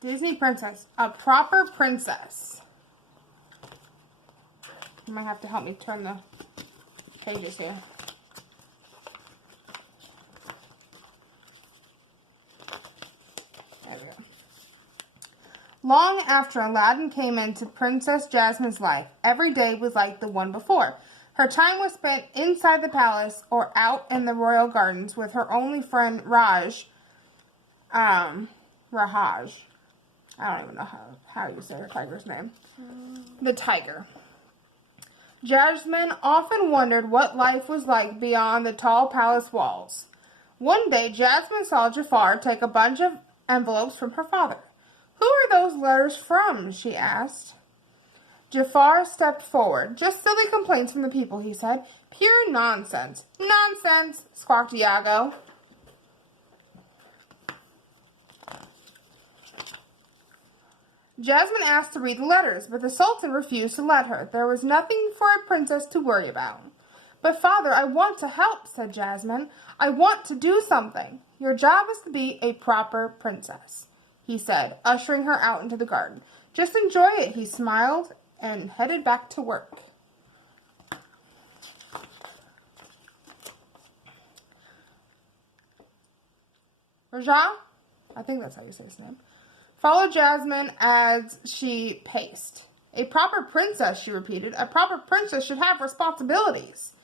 Disney princess. A proper princess. You might have to help me turn the pages here. There we go. Long after Aladdin came into Princess Jasmine's life, every day was like the one before. Her time was spent inside the palace or out in the royal gardens with her only friend Rahaj. I don't even know how you say her tiger's name. The tiger. Jasmine often wondered what life was like beyond the tall palace walls. One day, Jasmine saw Jafar take a bunch of envelopes from her father. "Who are those letters from?" she asked. Jafar stepped forward. "Just silly complaints from the people," he said. "Pure nonsense." "Nonsense," squawked Iago. Jasmine asked to read the letters, but the Sultan refused to let her. There was nothing for a princess to worry about. "But father, I want to help," said Jasmine. "I want to do something." "Your job is to be a proper princess," he said, ushering her out into the garden. "Just enjoy it," he smiled and headed back to work. Raja, I think that's how you say his name, followed Jasmine as she paced. "A proper princess," she repeated. "A proper princess should have responsibilities."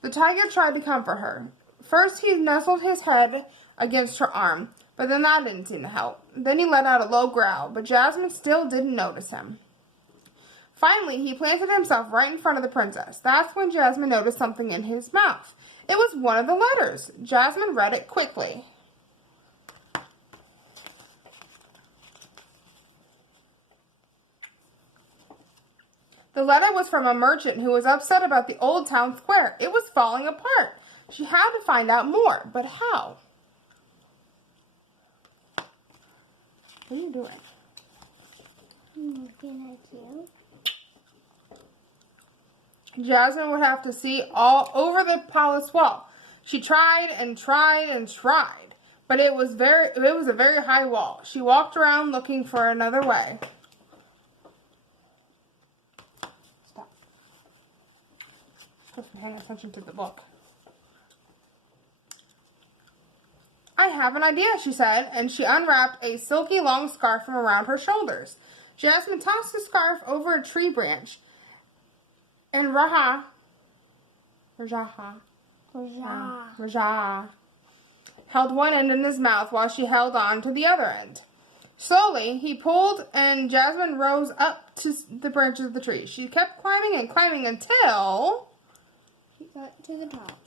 The tiger tried to comfort her. First, he nestled his head against her arm, but then that didn't seem to help. Then he let out a low growl, but Jasmine still didn't notice him. Finally, he planted himself right in front of the princess. That's when Jasmine noticed something in his mouth. It was one of the letters. Jasmine read it quickly. The letter was from a merchant who was upset about the old town square. It was falling apart. She had to find out more, but how? What are you doing? I'm looking at you. Jasmine would have to see all over the palace wall. She tried and tried and tried, but it was a very high wall. She walked around looking for another way. Stop. Supposed to be paying attention to the book. "I have an idea," she said, and she unwrapped a silky long scarf from around her shoulders. Jasmine tossed the scarf over a tree branch, and Raja held one end in his mouth while she held on to the other end. Slowly, he pulled, and Jasmine rose up to the branches of the tree. She kept climbing and climbing until She got to the top.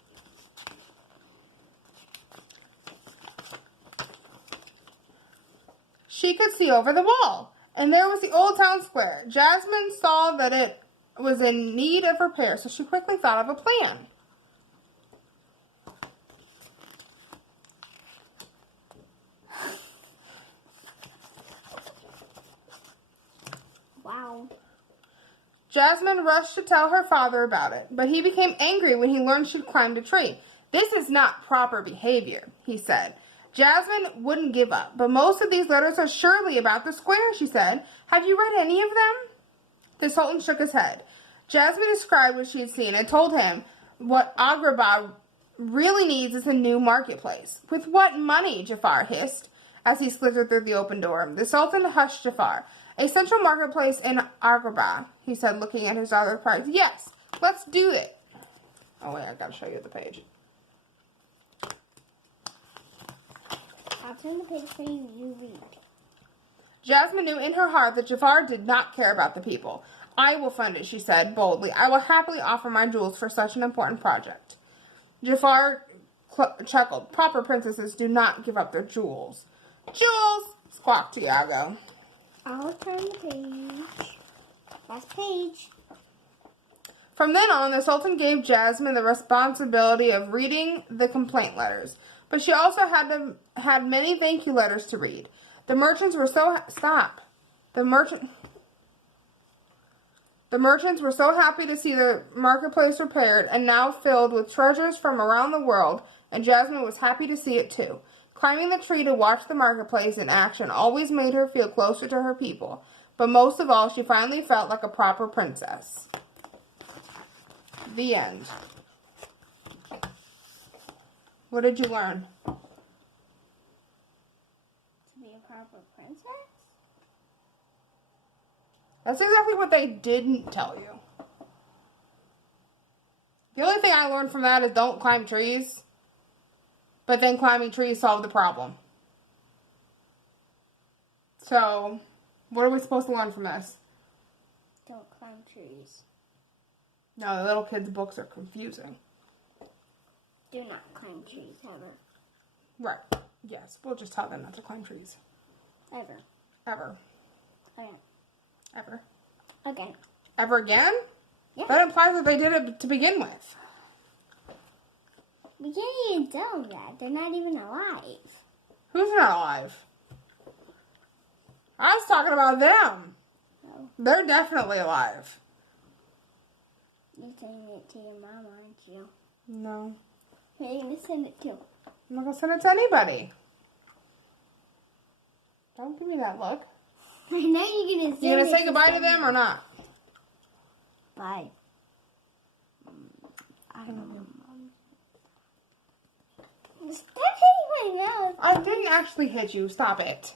she could see over the wall, and there was the old town square. Jasmine saw that it was in need of repair, so she quickly thought of a plan. Wow. Jasmine rushed to tell her father about it, but he became angry when he learned she'd climbed a tree. "This is not proper behavior," he said. Jasmine wouldn't give up. "But most of these letters are surely about the square," she said. "Have you read any of them?" The Sultan shook his head. Jasmine described what she had seen and told him what Agrabah really needs is a new marketplace. "With what money?" Jafar hissed as he slithered through the open door. The Sultan hushed Jafar. "A central marketplace in Agrabah," he said, looking at his daughter with pride. "Yes, let's do it." Oh, wait, I gotta show you the page. I'll turn the page for you. You read. Jasmine knew in her heart that Jafar did not care about the people. "I will fund it," she said boldly. "I will happily offer my jewels for such an important project." Jafar chuckled. "Proper princesses do not give up their jewels." "Jewels!" squawked Iago. I'll turn the page. Last page. From then on, the Sultan gave Jasmine the responsibility of reading the complaint letters, but she also had many thank you letters to read. The merchants were so happy to see the marketplace repaired and now filled with treasures from around the world, and Jasmine was happy to see it too. Climbing the tree to watch the marketplace in action always made her feel closer to her people. But most of all, she finally felt like a proper princess. The end. What did you learn? To be a proper princess? That's exactly what they didn't tell you. The only thing I learned from that is don't climb trees. But then climbing trees solved the problem. So, what are we supposed to learn from this? Don't climb trees. No, the little kids' books are confusing. Do not climb trees ever. Right. Yes, we'll just tell them not to climb trees. Ever. Ever. Again. Ever. Again. Ever again? Yeah. That implies that they did it to begin with. We can't even tell them that. They're not even alive. Who's not alive? I was talking about them. Oh. They're definitely alive. You're saying it to your mom, aren't you? No. Who are you going to send it to? I'm not going to send it to anybody. Don't give me that look. I know you're going to send it. You going to say goodbye to them or not? Bye. I don't know. Stop hitting my mouth. I didn't actually hit you. Stop it.